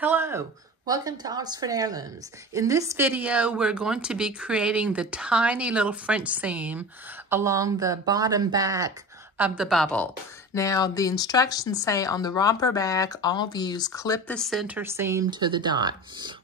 Hello, welcome to Oxford Heirlooms. In this video, we're going to be creating the tiny little French seam along the bottom back of the bubble. Now, the instructions say on the romper back, all views clip the center seam to the dot,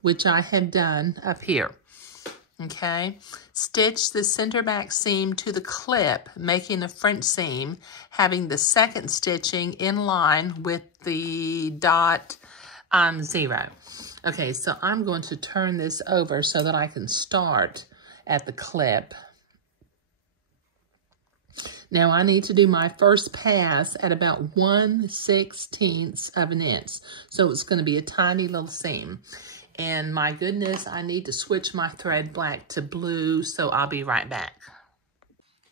which I have done up here. Okay, stitch the center back seam to the clip, making a French seam, having the second stitching in line with the dot 0. Okay, so I'm going to turn this over so that I can start at the clip. Now I need to do my first pass at about 1/16 of an inch. So it's going to be a tiny little seam. And my goodness, I need to switch my thread black to blue, so I'll be right back.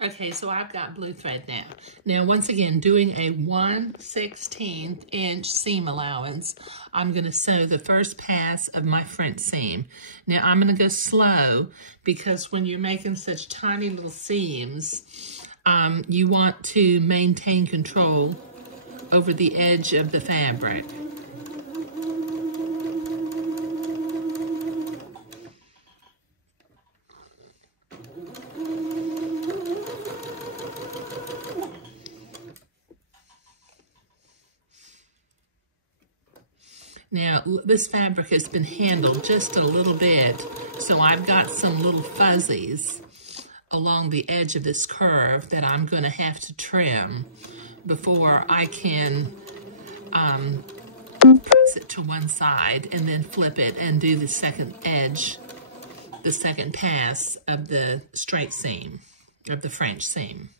Okay, so I've got blue thread now. Now, once again, doing a 1/16 inch seam allowance, I'm going to sew the first pass of my French seam. Now, I'm going to go slow because when you're making such tiny little seams, you want to maintain control over the edge of the fabric. Now, this fabric has been handled just a little bit, so I've got some little fuzzies along the edge of this curve that I'm going to have to trim before I can press it to one side and then flip it and do the second edge, the second pass of the straight seam, of the French seam.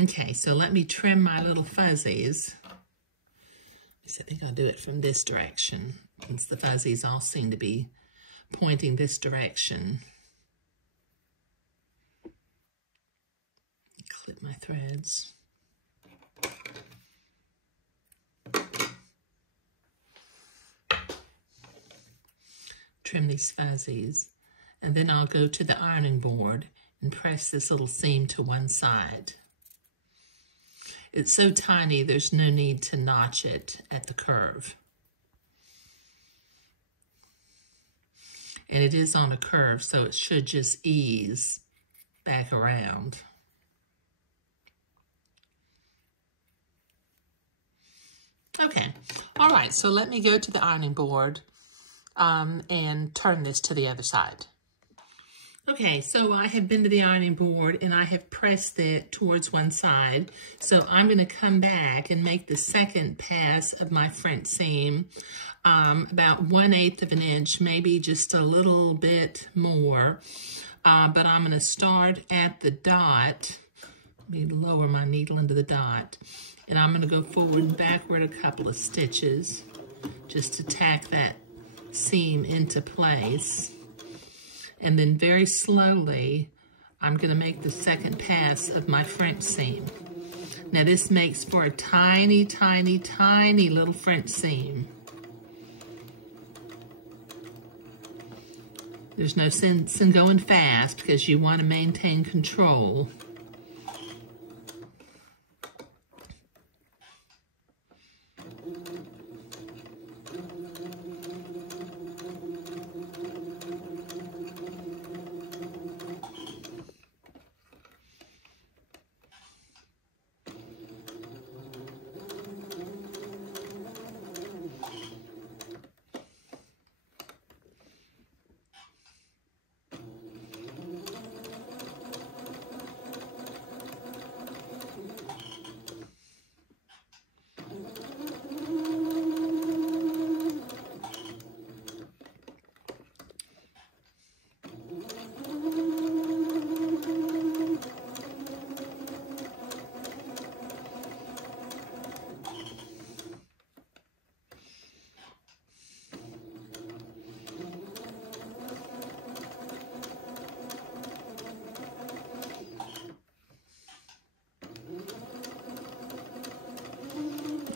Okay, so let me trim my little fuzzies. I think I'll do it from this direction, since the fuzzies all seem to be pointing this direction. Clip my threads. Trim these fuzzies, and then I'll go to the ironing board and press this little seam to one side. It's so tiny, there's no need to notch it at the curve. And it is on a curve, so it should just ease back around. Okay, all right, so let me go to the ironing board and turn this to the other side. Okay, so I have been to the ironing board and I have pressed it towards one side. So I'm going to come back and make the second pass of my French seam about 1/8 of an inch, maybe just a little bit more. But I'm going to start at the dot. Let me lower my needle into the dot. And I'm going to go forward and backward a couple of stitches just to tack that seam into place. And then very slowly, I'm going to make the second pass of my French seam. Now this makes for a tiny, tiny, tiny little French seam. There's no sense in going fast because you want to maintain control.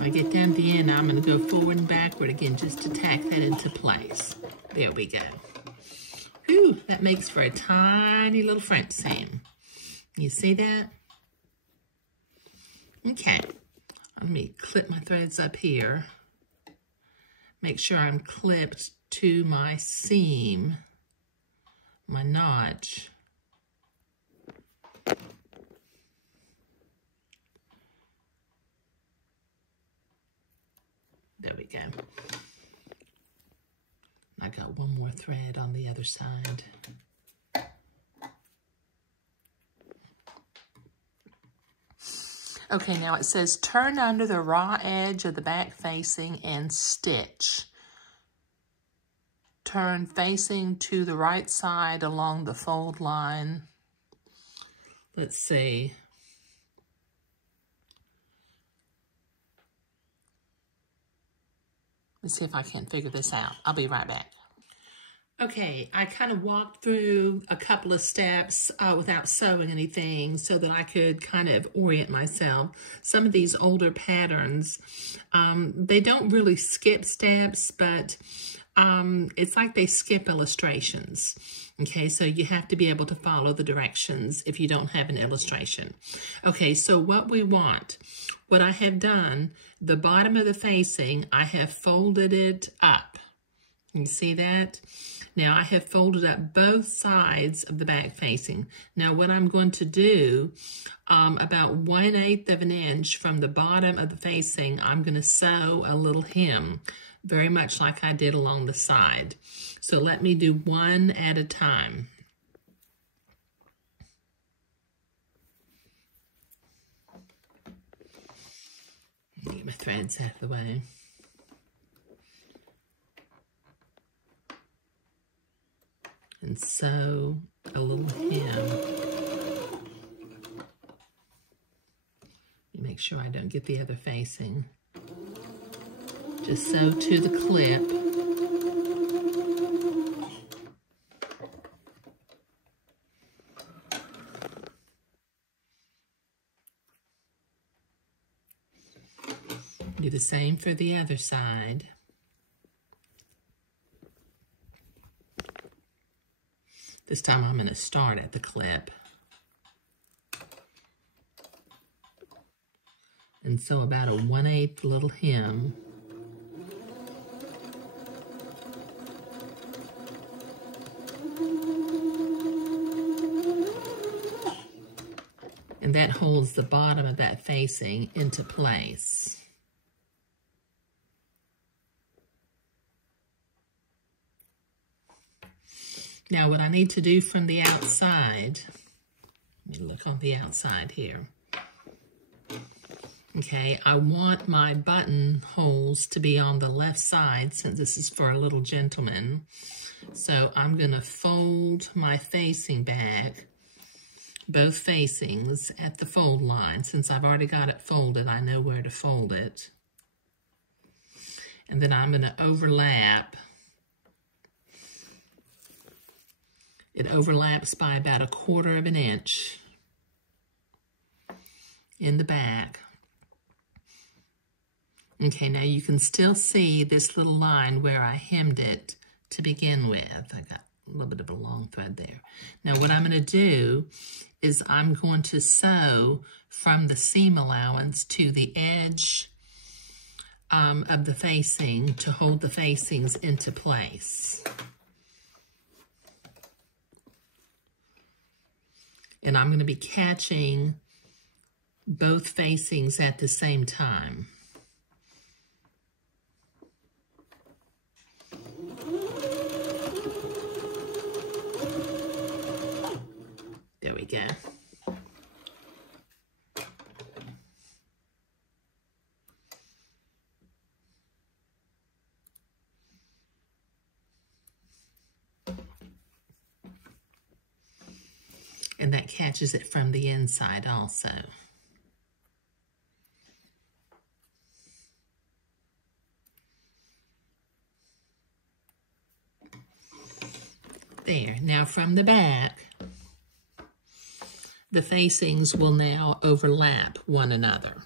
I get down to the end, I'm going to go forward and backward again just to tack that into place. There we go. Whew, that makes for a tiny little front seam. You see that? Okay, let me clip my threads up here. Make sure I'm clipped to my seam, my notch. There we go. I got one more thread on the other side. Okay, now it says turn under the raw edge of the back facing and stitch. Turn facing to the right side along the fold line. Let's see. Let's see if I can figure this out. I'll be right back. Okay, I kind of walked through a couple of steps without sewing anything so that I could kind of orient myself. Some of these older patterns, they don't really skip steps, but it's like they skip illustrations. Okay, so you have to be able to follow the directions if you don't have an illustration. Okay, so what we want, what I have done, the bottom of the facing, I have folded it up. You see that? Now I have folded up both sides of the back facing. Now what I'm going to do, about 1/8 of an inch from the bottom of the facing, I'm going to sew a little hem, very much like I did along the side. So let me do one at a time. Get my threads out of the way. And sew a little hem. Make sure I don't get the other facing. Just sew to the clip. Do the same for the other side. This time I'm going to start at the clip. And sew about a 1/8 little hem. And that holds the bottom of that facing into place. Now what I need to do from the outside, let me look on the outside here. Okay, I want my buttonholes to be on the left side since this is for a little gentleman. So I'm going to fold my facing back, both facings at the fold line. Since I've already got it folded, I know where to fold it. And then I'm going to overlap. It overlaps by about 1/4 of an inch in the back. Okay, now you can still see this little line where I hemmed it to begin with. I got a little bit of a long thread there. Now what I'm going to do is I'm going to sew from the seam allowance to the edge of the facing to hold the facings into place. And I'm going to be catching both facings at the same time. There we go. And that catches it from the inside also. There. Now from the back, the facings will now overlap one another.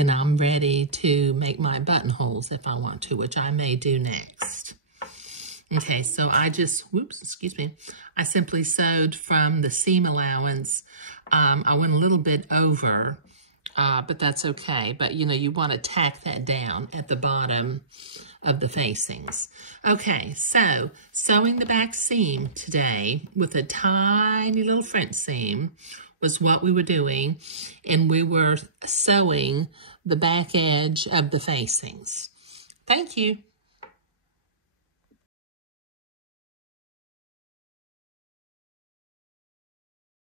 and I'm ready to make my buttonholes if I want to, which I may do next. Okay, so I just, I simply sewed from the seam allowance. I went a little bit over, but that's okay. But, you know, you want to tack that down at the bottom of the facings. Okay, so sewing the back seam today with a tiny little French seam was what we were doing, and we were sewing the back edge of the facings. Thank you.